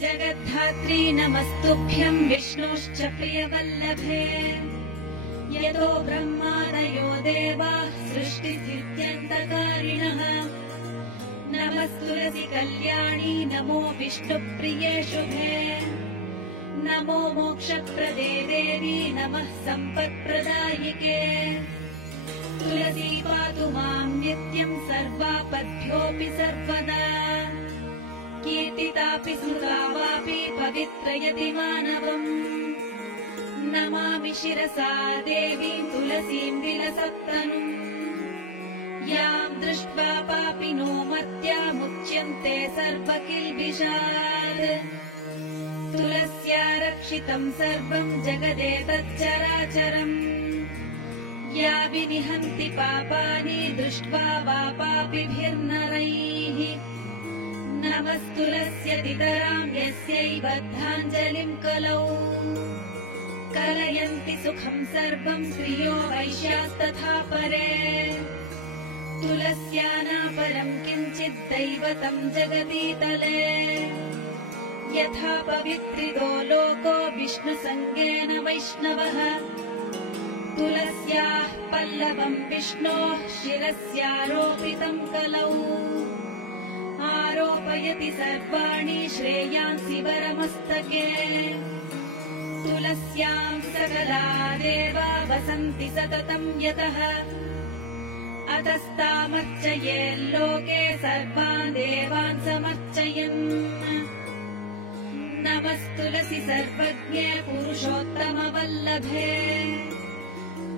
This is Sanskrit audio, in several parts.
जगद्धात्री नमस्तुभ्यं विष्णुश्च प्रियवल्लभे यतो ब्रह्मादयो देवाः सृष्टिस्थित्यन्तकारिणः नमस्तुलसी कल्याणी नमो विष्णुप्रिये शुभे नमो मोक्षप्रदे देवी नमः सम्पत्प्रदायिके तुलसी पातु मां नित्यं सर्वापद्भ्योऽपि सर्वदा कीर्तितापि स्मृता वापि पवित्रयति मानवम् नमामि शिरसा देवीं तुलसीं विलसत्तनुम् यां दृष्ट्वा पापिनो मर्त्यामुच्यन्ते सर्वकिल्बिषात् तुलस्या रक्षितं सर्वं जगदेतच्चराचरम् या विनिहन्ति पापानि दृष्ट्वा वा पापिभिर्नरैः नमस्तुलस्यतितरां यस्यै बद्धाञ्जलिं कलौ कलयन्ति सुखं सर्वं स्त्रियो वैश्यास्तथा परे तुलस्या नापरं किञ्चित् दैवतं जगतीतले यथा पवित्रितो लोको विष्णुसङ्गेन वैष्णवः तुलस्याः पल्लवं विष्णोः शिरस्यारोपितं कलौ आरोपयति सर्वाणि श्रेयांसि वरमस्तके तुलस्यां सकला देवा वसन्ति सततं यतः अतस्तामर्चयेल्लोके सर्वान् देवान् समर्चयन् नमस्तुलसी सर्वज्ञे पुरुषोत्तमवल्लभे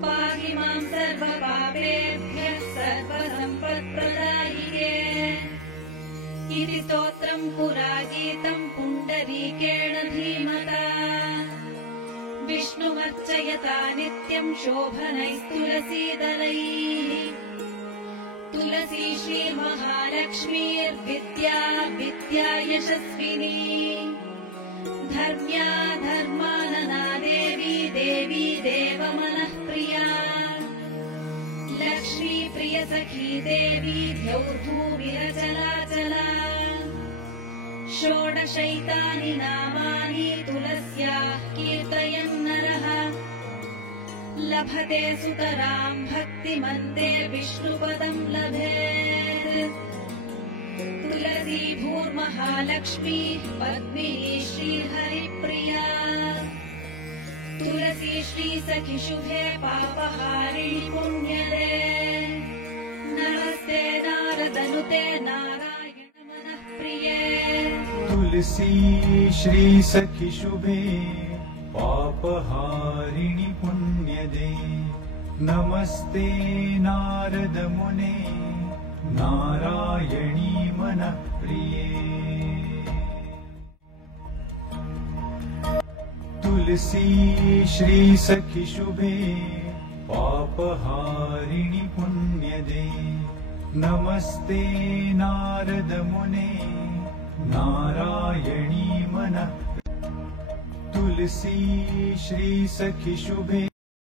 पाहि मां सर्वपापेभ्यः सर्वसम्पत्प्रदायिके इति स्तोत्रं पुरा गीतं पुण्डरीकेण धीमता विष्णुमर्चयता नित्यं शोभनैस्तुलसीदलैः तुलसी श्रीमहालक्ष्मीर्विद्या विद्या यशस्विनी धर्म्या धर्मानना देवी देवी देवमनः प्रिया लक्ष्मी प्रियसखी देवी द्यौर्धूमिरचलाचला षोडशैतानि नामानि तुलस्याः कीर्तयन्नरः लभते सुतरां भक्तिमन्ते विष्णुपदं लभेत् तुलसी भूर्महालक्ष्मी पद्मी श्रीहरिप्रिया तुलसी श्रीसखि शुभे पापहारिणि पुण्यदे नमस्ते नारदनुते नारायण मनः प्रिये तुलसी श्रीसखि शुभे पापहारिणि पुण्यदे नमस्ते नारद मुने नारायणी मनः प्रिये तुलसी श्रीसखि शुभे पापहारिणि पुण्यदे नमस्ते नारद मुने नारायणी मनः तुलसी श्रीसखि शुभे